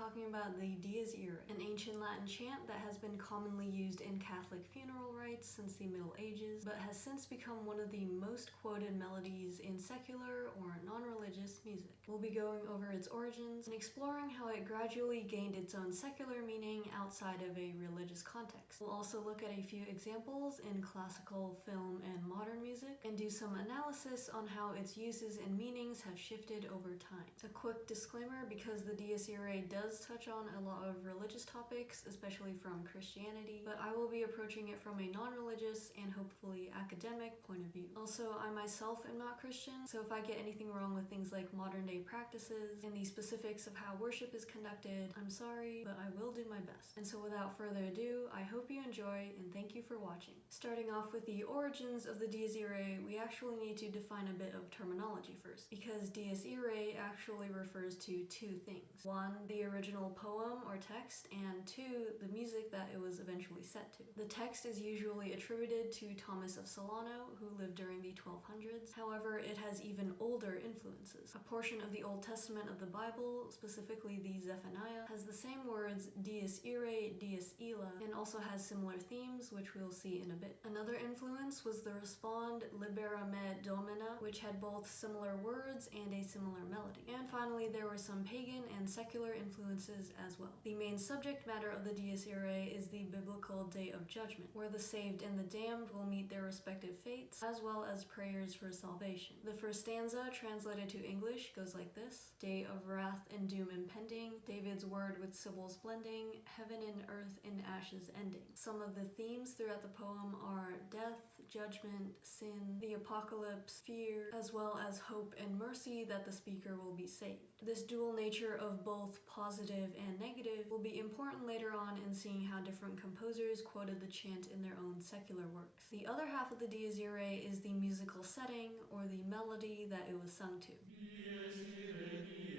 talking about the Dies Irae, an ancient Latin chant that has been commonly used in Catholic funeral rites since the Middle Ages, but has since become one of the most quoted melodies in secular or non-religious music. We'll be going over its origins and exploring how it gradually gained its own secular meaning outside of a religious context. We'll also look at a few examples in classical, film, and modern music, and do some analysis on how its uses and meanings have shifted over time. A quick disclaimer, because the Dies Irae does touch on a lot of religious topics, especially from Christianity, but I will be approaching it from a non-religious and hopefully academic point of view. Also, I myself am not Christian, so if I get anything wrong with things like modern day practices and the specifics of how worship is conducted, I'm sorry, but I will do my best. And so without further ado, I hope you enjoy and thank you for watching. Starting off with the origins of the Dies Irae, we actually need to define a bit of terminology first, because Dies Irae actually refers to two things. One, the original poem or text, and two, the music that it was eventually set to. The text is usually attributed to Thomas of Celano, who lived during the 1200s. However, it has even older influences. A portion of the Old Testament of the Bible, specifically the Zephaniah, has the same words Dies Irae, Dies Illa, and also has similar themes, which we'll see in a bit. Another influence was the Respond Libera Me Domina, which had both similar words and a similar melody. And finally, there were some pagan and secular influences as well. The main subject matter of the Dies Irae is the biblical Day of Judgment, where the saved and the damned will meet their respective fates, as well as prayers for salvation. The first stanza, translated to English, goes like this: Day of wrath and doom impending, David's word with Sibyl's blending, heaven and earth in ashes ending. Some of the themes throughout the poem are death, judgment, sin, the apocalypse, fear, as well as hope and mercy that the speaker will be saved. This dual nature of both positive and negative will be important later on in seeing how different composers quoted the chant in their own secular works. The other half of the Dies Irae is the musical setting, or the melody that it was sung to. Dies irae, dies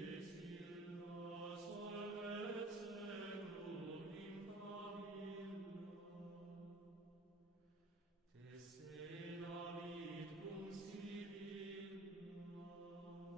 illa, solvet seclum in favilla. Tesse David cum Sibylla.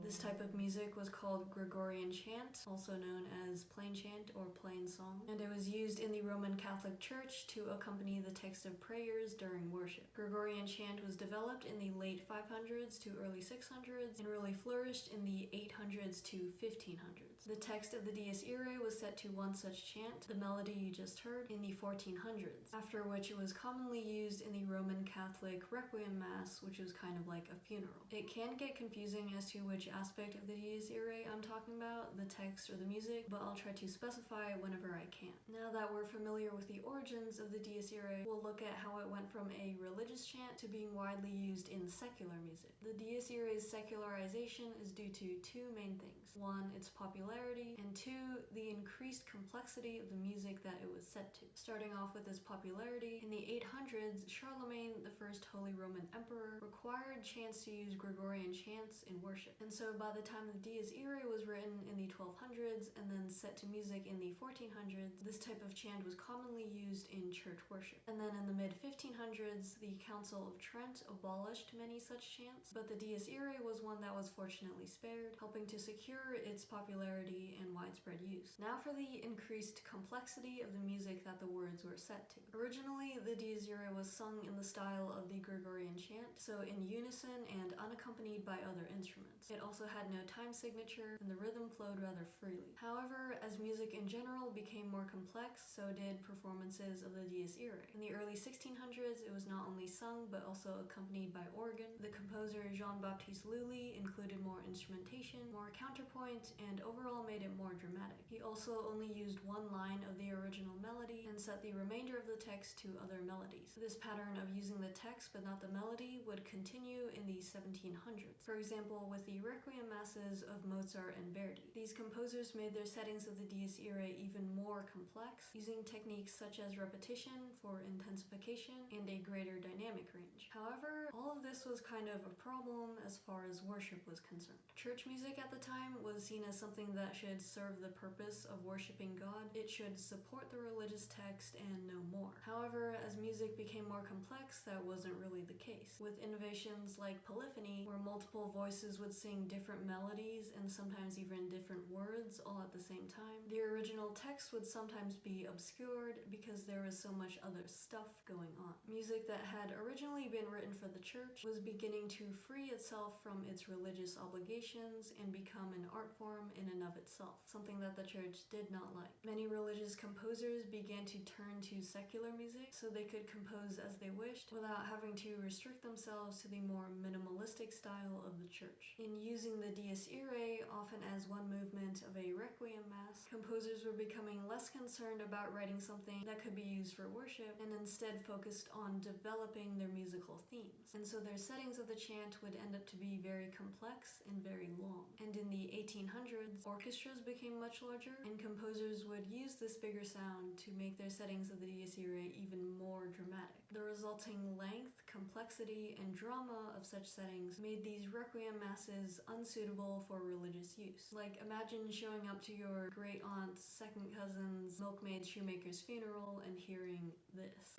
This type of music was called Gregorian chant, also known as plain chant or plain song, and it was used in the Roman Catholic Church to accompany the text of prayers during worship. Gregorian chant was developed in the late 500s to early 600s and really flourished in the 800s to 1500s. The text of the Dies Irae was set to one such chant, the melody you just heard, in the 1400s, after which it was commonly used in the Roman Catholic Requiem Mass, which was kind of like a funeral. It can get confusing as to which aspect of the Dies Irae I'm talking about, the text or the music, but I'll try to specify whenever I can. Now that we're familiar with the origins of the Dies Irae, we'll look at how it went from a religious chant to being widely used in secular music. The Dies Irae's secularization is due to two main things. One, its popularity, and two, the increased complexity of the music that it was set to. Starting off with its popularity, in the 800s, Charlemagne, the first Holy Roman Emperor, required chants to use Gregorian chants in worship. And so by the time the Dies Irae was written in the 1200s and then set to music in the 1400s, this type of chant was commonly used in church worship. And then in the mid-1500s, the Council of Trent abolished many such chants, but the Dies Irae was one that was fortunately spared, helping to secure its popularity and widespread use. Now for the increased complexity of the music that the words were set to. Originally, the Dies Irae was sung in the style of the Gregorian chant, so in unison and unaccompanied by other instruments. It also had no time signature, and the rhythm flowed rather freely. However, as music in general became more complex, so did performances of the Dies Irae. In the early 1600s, it was not only sung, but also accompanied by organ. The composer Jean-Baptiste Lully included more instrumentation, more counterpoint, and overall made it more dramatic. He also only used one line of the original melody and set the remainder of the text to other melodies. This pattern of using the text but not the melody would continue in the 1700s. For example, with the Requiem Masses of Mozart and Verdi. These composers made their settings of the Dies Irae even more complex, using techniques such as repetition for intensification and a greater dynamic range. However, all of this was kind of a problem as far as worship was concerned. Church music at the time was seen as something something that should serve the purpose of worshiping God. It should support the religious text and no more. However, as music became more complex, that wasn't really the case. With innovations like polyphony, where multiple voices would sing different melodies and sometimes even different words all at the same time, the original text would sometimes be obscured because there was so much other stuff going on. Music that had originally been written for the church was beginning to free itself from its religious obligations and become an art form in and of itself, something that the church did not like. Many religious composers began to turn to secular music so they could compose as they wished without having to restrict themselves to the more minimalistic style of the church. In using the Dies Irae often as one movement of a requiem mass, composers were becoming less concerned about writing something that could be used for worship and instead focused on developing their musical themes. And so their settings of the chant would end up to be very complex and very long. And in the 1800s, orchestras became much larger, and composers would use this bigger sound to make their settings of the Dies Irae even more dramatic. The resulting length, complexity, and drama of such settings made these requiem masses unsuitable for religious use. Like, imagine showing up to your great aunt's second cousin's milkmaid shoemaker's funeral and hearing this.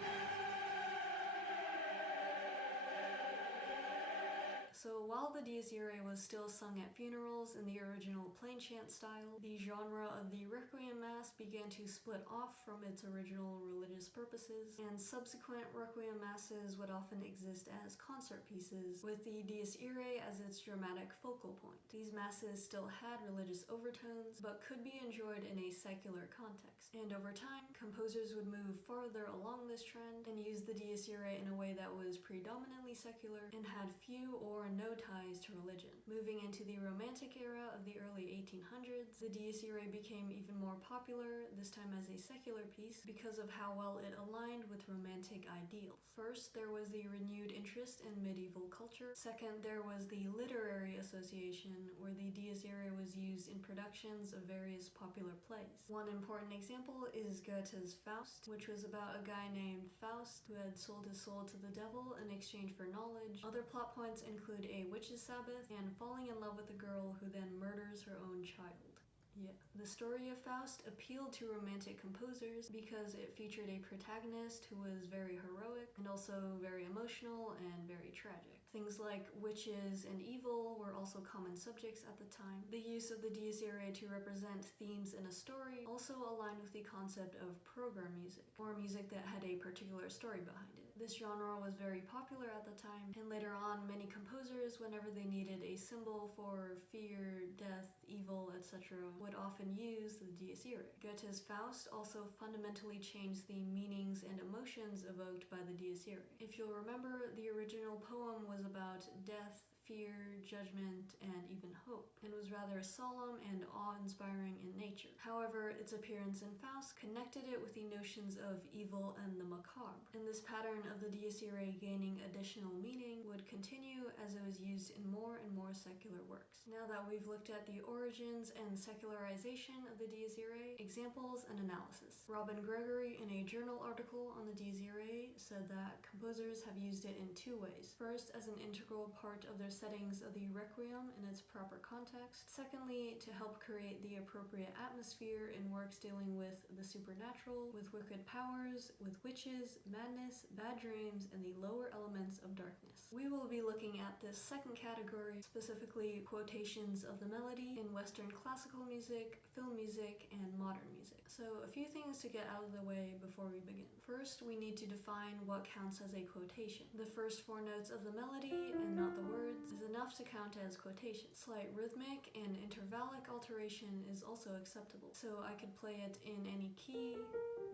So while the Dies Irae was still sung at funerals in the original plain chant style, the genre of the Requiem Mass began to split off from its original religious purposes, and subsequent Requiem Masses would often exist as concert pieces, with the Dies Irae as its dramatic focal point. These masses still had religious overtones, but could be enjoyed in a secular context. And over time, composers would move farther along this trend and use the Dies Irae in a way that was predominantly secular and had few or no ties to religion. Moving into the Romantic era of the early 1800s, the Dies Irae became even more popular, this time as a secular piece, because of how well it aligned with Romantic ideals. First, there was the renewed interest in medieval culture. Second, there was the literary association, where the Dies Irae was used in productions of various popular plays. One important example is Goethe's Faust, which was about a guy named Faust who had sold his soul to the devil in exchange for knowledge. Other plot points include a witch's sabbath and falling in love with a girl who then murders her own child. Yeah. The story of Faust appealed to Romantic composers because it featured a protagonist who was very heroic and also very emotional and very tragic. Things like witches and evil were also common subjects at the time. The use of the Dies Irae to represent themes in a story also aligned with the concept of program music, or music that had a particular story behind it. This genre was very popular at the time, and later on many composers, whenever they needed a symbol for fear, death, evil, etc., would often use the Dies Irae. Goethe's Faust also fundamentally changed the meanings and emotions evoked by the Dies Irae. If you'll remember, the original poem was about death, fear, judgment, and even hope, and was rather solemn and awe-inspiring in nature. However, its appearance in Faust connected it with the notions of evil and the macabre, and this pattern of the Dies Irae gaining additional meaning would continue as it was used in more and more secular works. Now that we've looked at the origins and secularization of the Dies Irae, examples and analysis. Robin Gregory, in a journal article on the Dies Irae, said that composers have used it in two ways. First, as an integral part of their settings of the Requiem in its proper context. Secondly, to help create the appropriate atmosphere in works dealing with the supernatural, with wicked powers, with witches, madness, bad dreams, and the lower elements of darkness. We will be looking at this second category, specifically quotations of the melody in Western classical music, film music, and modern music. So a few things to get out of the way before we begin. First, we need to define what counts as a quotation. The first four notes of the melody, and not the words, is enough to count as quotation. Slight rhythmic and intervallic alteration is also acceptable. So I could play it in any key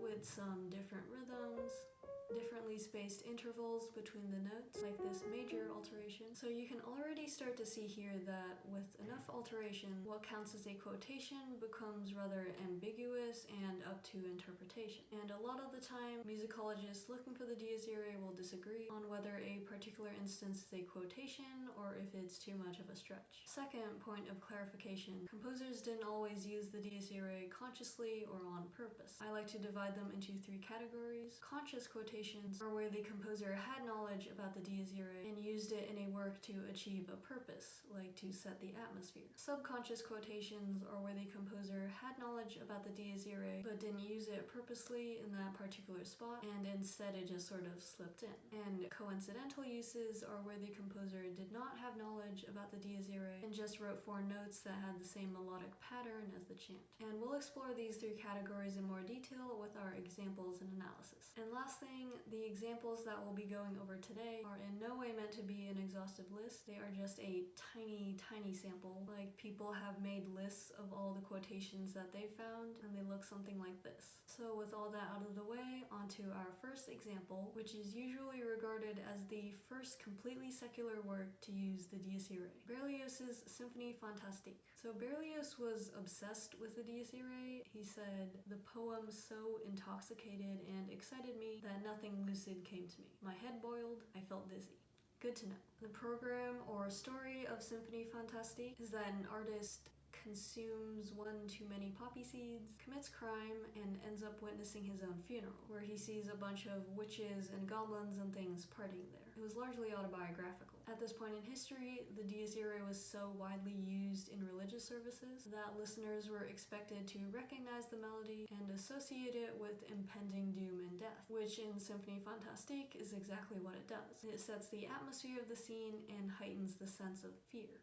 with some different rhythms, differently spaced intervals between the notes, like this major alteration. So you can already start to see here that with enough alteration, what counts as a quotation becomes rather ambiguous and up to interpretation. And a lot of the time, musicologists looking for the Dies Irae will disagree on whether a particular instance is a quotation or if it's too much of a stretch. Second point of clarification, composers didn't always use the Dies Irae consciously or on purpose. I like to divide them into three categories. Conscious quotations are where the composer had knowledge about the Dies Irae and used it in a work to achieve a purpose, like to set the atmosphere. Subconscious quotations are where the composer had knowledge about the Dies Irae but didn't use it purposely in that particular spot, and instead it just sort of slipped in. And coincidental uses are where the composer did not have knowledge about the Dies Irae and just wrote four notes that had the same melodic pattern as the chant. And we'll explore these three categories in more detail with our examples and analysis. And last thing, the examples that we'll be going over today are in no way meant to be an exhaustive list. They are just a tiny sample. Like, people have made lists of all the quotations that they found, and they look something like this. So with all that out of the way, onto our first example, which is usually regarded as the first completely secular work to use the Dies Irae, Berlioz's Symphonie Fantastique. So Berlioz was obsessed with the Dies Irae. He said, "The poem so intoxicated and excited me that nothing lucid came to me. My head boiled, I felt dizzy." Good to know. The program or story of Symphonie Fantastique is that an artist consumes one too many poppy seeds, commits crime, and ends up witnessing his own funeral, where he sees a bunch of witches and goblins and things partying there. It was largely autobiographical. At this point in history, the Dies Irae was so widely used in religious services that listeners were expected to recognize the melody and associate it with impending doom and death, which in Symphonie Fantastique is exactly what it does. It sets the atmosphere of the scene and heightens the sense of fear.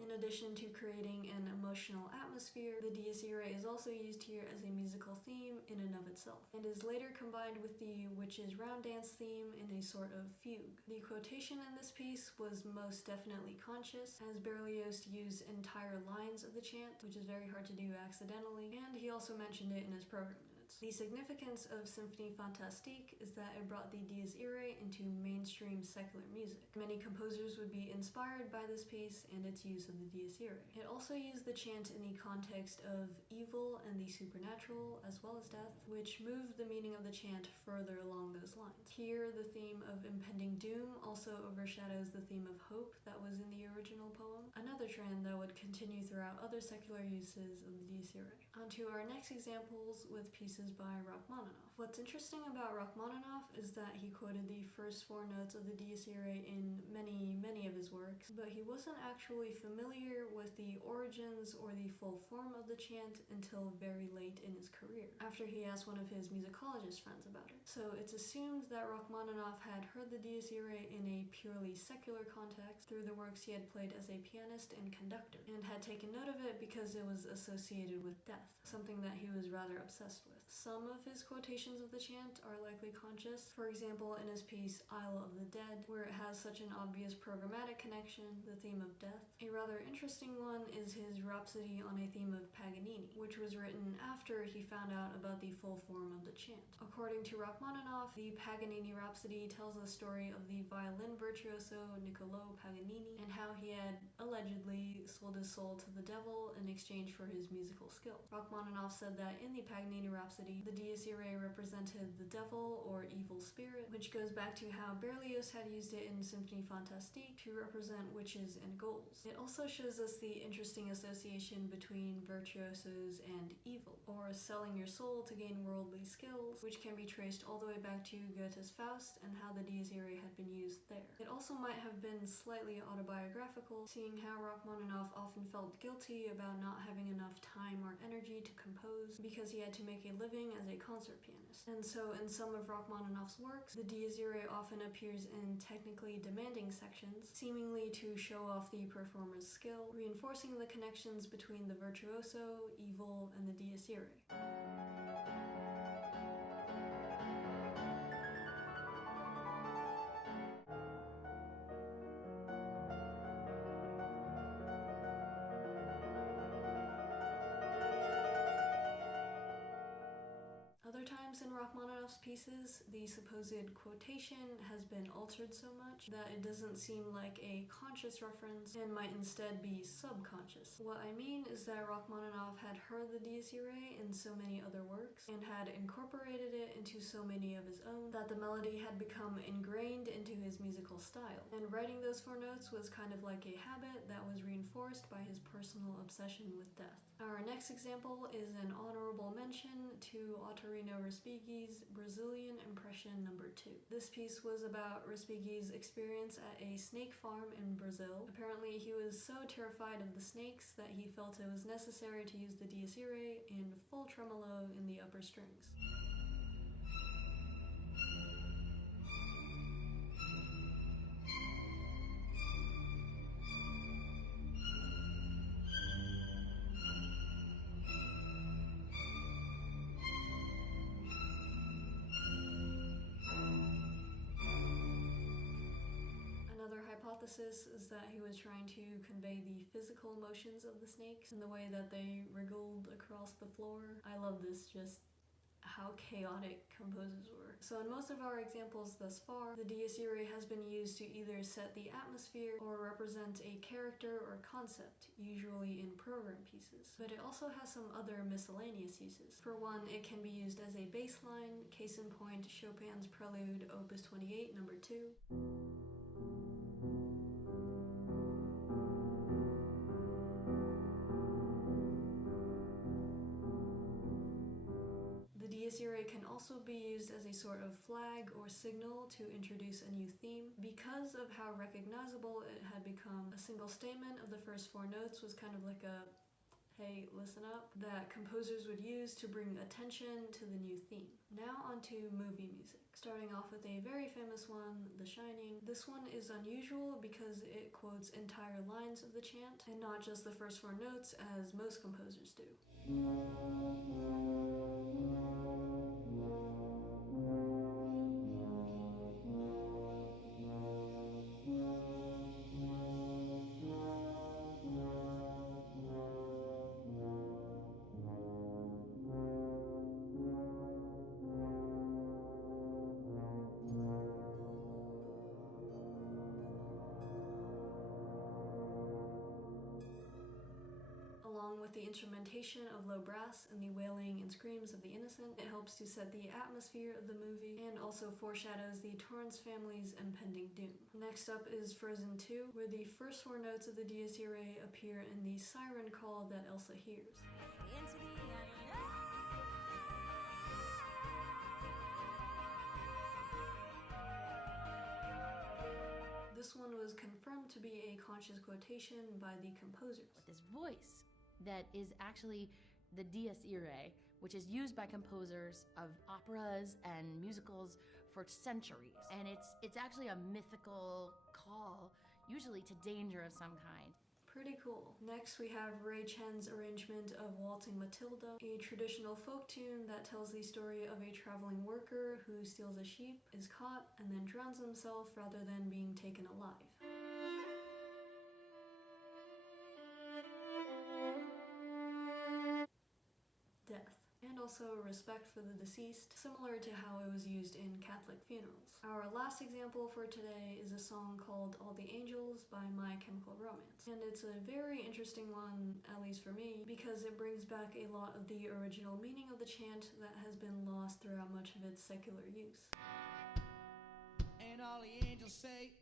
In addition to creating an emotional atmosphere, the Dies Irae is also used here as a musical theme in and of itself, and is later combined with the Witches' Round Dance theme in a sort of fugue. The quotation in this piece was most definitely conscious, as Berlioz used entire lines of the chant, which is very hard to do accidentally, and he also mentioned it in his program notes. The significance of Symphonie Fantastique is that it brought the Dies Irae into mainstream secular music. Many composers would be inspired by this piece and its use of the Dies Irae. It also used the chant in the context of evil and the supernatural, as well as death, which moved the meaning of the chant further along those lines. Here, the theme of impending doom also overshadows the theme of hope that was in the original poem, another trend that would continue throughout other secular uses of the Dies Irae. Onto our next examples with pieces by Rachmaninoff. What's interesting about Rachmaninoff is that he quoted the first four notes of the Dies Irae in many of his works, but he wasn't actually familiar with the origins or the full form of the chant until very late in his career, after he asked one of his musicologist friends about it. So it's assumed that Rachmaninoff had heard the Dies Irae in a purely secular context through the works he had played as a pianist and conductor, and had taken note of it because it was associated with death, something that he was rather obsessed with. Some of his quotations of the chant are likely conscious, for example in his piece Isle of the Dead, where it has such an obvious programmatic connection, the theme of death. A rather interesting one is his Rhapsody on a theme of Paganini, which was written after he found out about the full form of the chant. According to Rachmaninoff, the Paganini Rhapsody tells the story of the violin virtuoso Niccolò Paganini and how he had allegedly sold his soul to the devil in exchange for his musical skill. Rachmaninoff said that in the Paganini Rhapsody, the Dies Irae represented the devil or evil spirit, which goes back to how Berlioz had used it in Symphonie Fantastique to represent witches and ghouls. It also shows us the interesting association between virtuosos and evil, or selling your soul to gain worldly skills, which can be traced all the way back to Goethe's Faust and how the Dies Irae had been used there. It also might have been slightly autobiographical, seeing how Rachmaninoff often felt guilty about not having enough time or energy to compose because he had to make a living as a concert pianist. And so in some of Rachmaninoff's works, the Dies Irae often appears in technically demanding sections, seemingly to show off the performer's skill, reinforcing the connections between the virtuoso, evil, and the Dies Irae. Other times in Rachmaninoff's photographs pieces, the supposed quotation has been altered so much that it doesn't seem like a conscious reference and might instead be subconscious. What I mean is that Rachmaninoff had heard the Dies Irae in so many other works and had incorporated it into so many of his own that the melody had become ingrained into his musical style. And writing those 4 notes was kind of like a habit that was reinforced by his personal obsession with death. Our next example is an honorable mention to Ottorino Respighi's Brazilian Impression No. 2. This piece was about Respighi's experience at a snake farm in Brazil. Apparently he was so terrified of the snakes that he felt it was necessary to use the Dies Irae in full tremolo in the upper strings. Is that he was trying to convey the physical motions of the snakes and the way that they wriggled across the floor. I love this, just how chaotic composers were. So in most of our examples thus far, the Dies Irae has been used to either set the atmosphere or represent a character or concept, usually in program pieces. But it also has some other miscellaneous uses. For one, it can be used as a bass line, case in point Chopin's Prelude, Opus 28, No. 2. Dies Irae can also be used as a sort of flag or signal to introduce a new theme. Because of how recognizable it had become, a single statement of the first 4 notes was kind of like a hey, listen up, that composers would use to bring attention to the new theme. Now onto movie music. Starting off with a very famous one, The Shining. This one is unusual because it quotes entire lines of the chant and not just the first 4 notes as most composers do. Along with the instrumentation of low brass and the wailing and screams of the innocent, it helps to set the atmosphere of the movie and also foreshadows the Torrance family's impending doom. Next up is Frozen 2, where the first 4 notes of the Dies Irae appear in the siren call that Elsa hears. Into the This one was confirmed to be a conscious quotation by the composers. This voice that is actually the Dies Irae, which is used by composers of operas and musicals for centuries. And it's actually a mythical call, usually to danger of some kind. Pretty cool. Next we have Chen's arrangement of Waltzing Matilda, a traditional folk tune that tells the story of a traveling worker who steals a sheep, is caught, and then drowns himself rather than being taken alive. Death. And also respect for the deceased, similar to how it was used in Catholic funerals. Our last example for today is a song called All the Angels by My Chemical Romance. And it's a very interesting one, at least for me, because it brings back a lot of the original meaning of the chant that has been lost throughout much of its secular use. And all the angels say,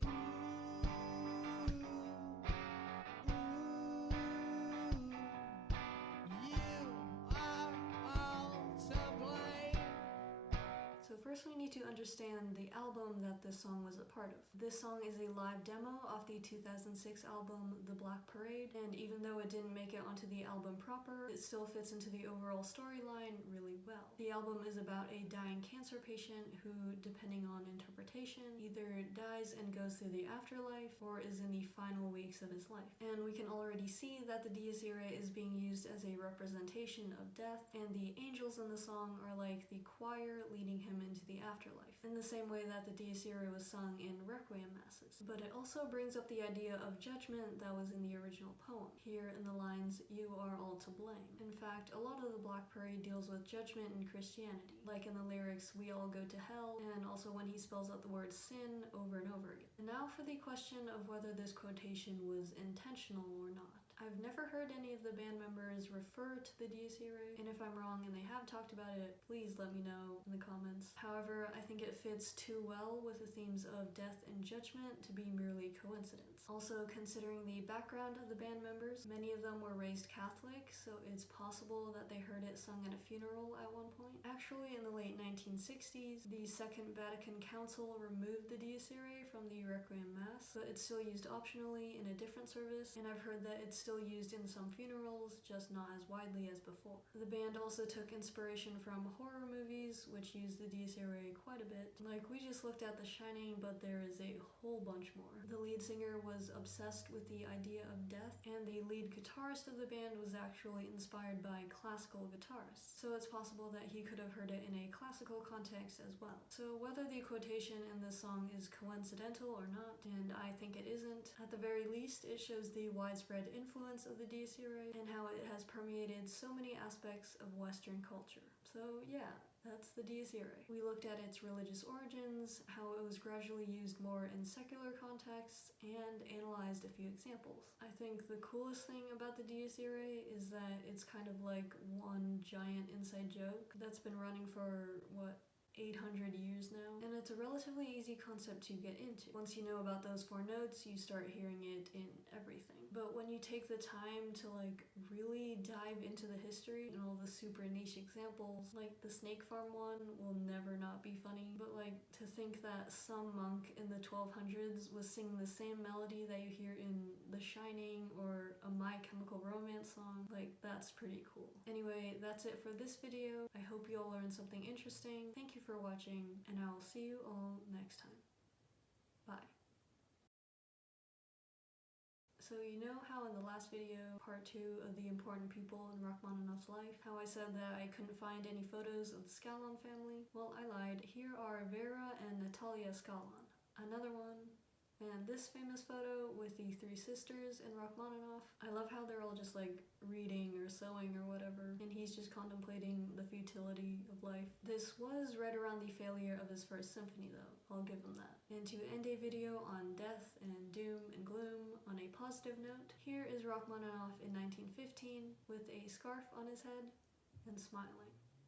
first we need to understand the album that this song was a part of. This song is a live demo off the 2006 album The Black Parade, and even though it didn't make it onto the album proper, it still fits into the overall storyline really well. The album is about a dying cancer patient who, depending on interpretation, either dies and goes through the afterlife or is in the final weeks weeks of his life. And we can already see that the Dies Irae is being used as a representation of death, and the angels in the song are like the choir leading him into the afterlife, in the same way that the Dies Irae was sung in Requiem masses. But it also brings up the idea of judgment that was in the original poem, here in the lines, "You are all to blame." In fact, a lot of the Black Parade deals with judgment in Christianity, like in the lyrics, "We all go to hell," and also when he spells out the word sin over and over again. And now for the question of whether this quotation was intentional or not. I've never heard any of the band members refer to the Dies Irae, and if I'm wrong and they have talked about it, please let me know in the comments. However, I think it fits too well with the themes of death and judgment to be merely coincidence. Also, considering the background of the band members, many of them were raised Catholic, so it's possible that they heard it sung at a funeral at one point. Actually, in the late 1960s, the Second Vatican Council removed the Dies Irae from the Requiem Mass, but it's still used optionally in a different service, and I've heard that it's still used in some funerals, just not as widely as before. The band also took inspiration from horror movies, which use the Dies Irae quite a bit. Like, we just looked at The Shining, but there is a whole bunch more. The lead singer was obsessed with the idea of death, and the lead guitarist of the band was actually inspired by classical guitarists, so it's possible that he could have heard it in a classical context as well. So whether the quotation in this song is coincidental or not, and I think it isn't, at the very least it shows the widespread influence of the Dies Irae and how it has permeated so many aspects of Western culture. So yeah, that's the Dies Irae. We looked at its religious origins, how it was gradually used more in secular contexts, and analyzed a few examples. I think the coolest thing about the Dies Irae is that it's kind of like one giant inside joke that's been running for, 800 years now, and it's a relatively easy concept to get into. Once you know about those 4 notes, you start hearing it in everything. But when you take the time to really dive into the history and all the super niche examples, like the snake farm one will never not be funny, but to think that some monk in the 1200s was singing the same melody that you hear in The Shining or a My Chemical Romance song, that's pretty cool. Anyway, that's it for this video. I hope you all learned something interesting. Thank you for watching, and I will see you all next time. Bye. So you know how in the last video, part 2 of the important people in Rachmaninoff's life, how I said that I couldn't find any photos of the Scalon family? Well, I lied. Here are Vera and Natalia Scalon. Another one. And this famous photo with the 3 sisters in Rachmaninoff. I love how they're all just reading or sewing or whatever, and he's just contemplating the futility of life. This was right around the failure of his first symphony though, I'll give him that. And to end a video on death and doom and gloom on a positive note, here is Rachmaninoff in 1915 with a scarf on his head and smiling.